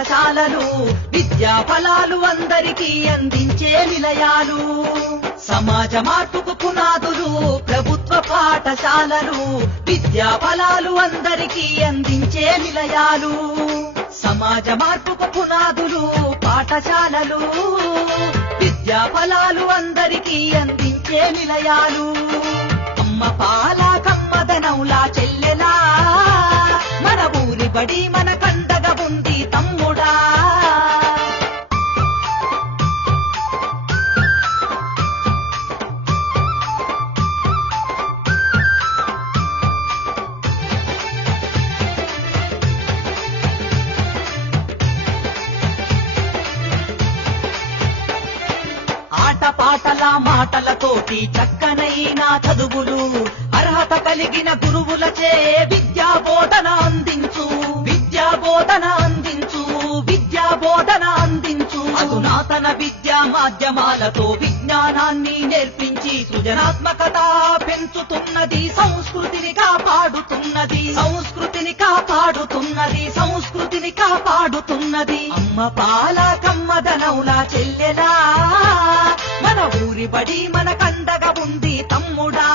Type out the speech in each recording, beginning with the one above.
పాఠశాలలు విద్యా ఫలాలు అందరికీ అందించే నిలయాలు. సమాజ మార్పుకు పునాదులు ప్రభుత్వ పాఠశాలలు విద్యా ఫలాలు అందరికీ అందించే నిలయాలు. సమాజ మార్పుకు పునాదులు పాఠశాలలు విద్యా ఫలాలు అందరికీ అందించే నిలయాలు. అమ్మ పాల కమ్మదనౌలా చెల్లెలా మన ఊరి బడి మన కండగా ఉంది తమ్ముడా. ఆటపాటల మాటలతోటి చక్కనైన చదువులు అర్హత కలిగిన గురువులచే విద్యా బోధన అందించు. విద్యా బోధన అందించు. విద్యా బోధన అందించు. అధునాతన విద్యా మాధ్యమాలతో విజ్ఞానాన్ని నేర్పించి సృజనాత్మకత పెంచుతున్నది. సంస్కృతిని కాపాడుతున్నది. సంస్కృతిని కాపాడుతున్నది. సంస్కృతిని కాపాడుతున్నది. అమ్మ పాల కమ్మదనౌలా చెల్లెలా మన ఊరి బడి మన కండగా ఉంది తమ్ముడా.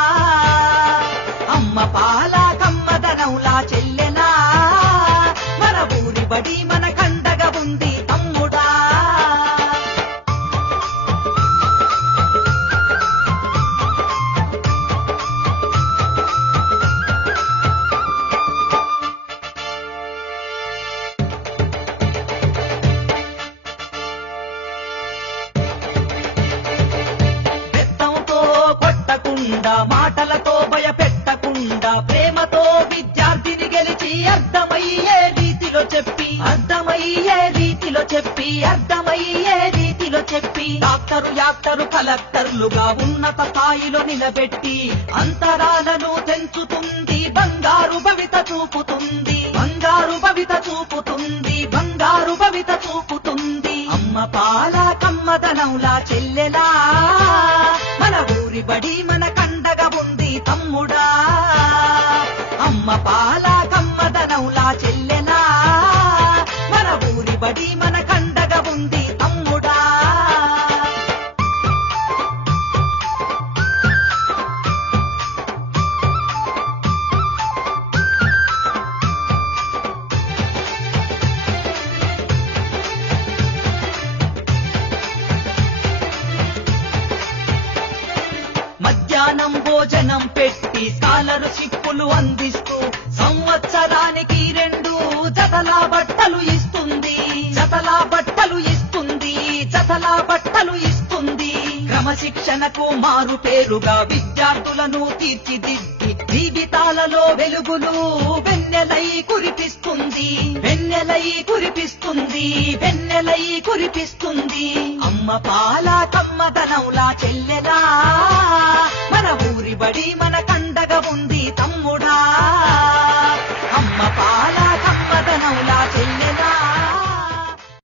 అమ్మ పాల కమ్మదనౌలా చెల్లెలా మన ఊరి బడి మన కండగా ఉంది తమ్ముడా. మాటలతో భయపెట్టకుండా ప్రేమతో విద్యార్థిని గెలిచి అర్థమయ్యే రీతిలో చెప్పి అర్థమయ్యే రీతిలో చెప్పి అర్థమయ్యే రీతిలో చెప్పి డాక్టరు యాక్టరు కలెక్టర్లుగా ఉన్నత స్థాయిలో నిలబెట్టి అంతరాలను తెంచుతుంది. బంగారు భవిత చూపుతుంది. బంగారు భవిత చూపుతుంది. బంగారు భవిత చూపుతుంది. అమ్మ పాల కమ్మదనౌలా చెల్లెలా మన ఊరి బడి మన కండగా ఉంది తమ్ముడా. అమ్మ పాల కమ్మదనౌలా చెల్లెలా మన ఊరి బడి మన కండగా ఉంది తమ్ముడా. మధ్యాహ్నం భోజనం పెట్టి స్కాలర్షిప్పులు అందిస్తూ సంవత్సరానికి 2 జతల బట్టలు ఇస్తుంది. జతల బట్టలు ఇస్తుంది. జతల బట్టలు ఇస్తుంది. క్రమశిక్షణకు మారు పేరుగా విద్యార్థులను తీర్చిదిద్ది జీవితాలలో వెలుగులు వెన్నెలై కురిపిస్తుంది. వెన్నెలై కురిపిస్తుంది. వెన్నెలై కురిపిస్తుంది. అమ్మ పాల కమ్మదనౌలా చెల్లెలా మన ఊరి బడి మన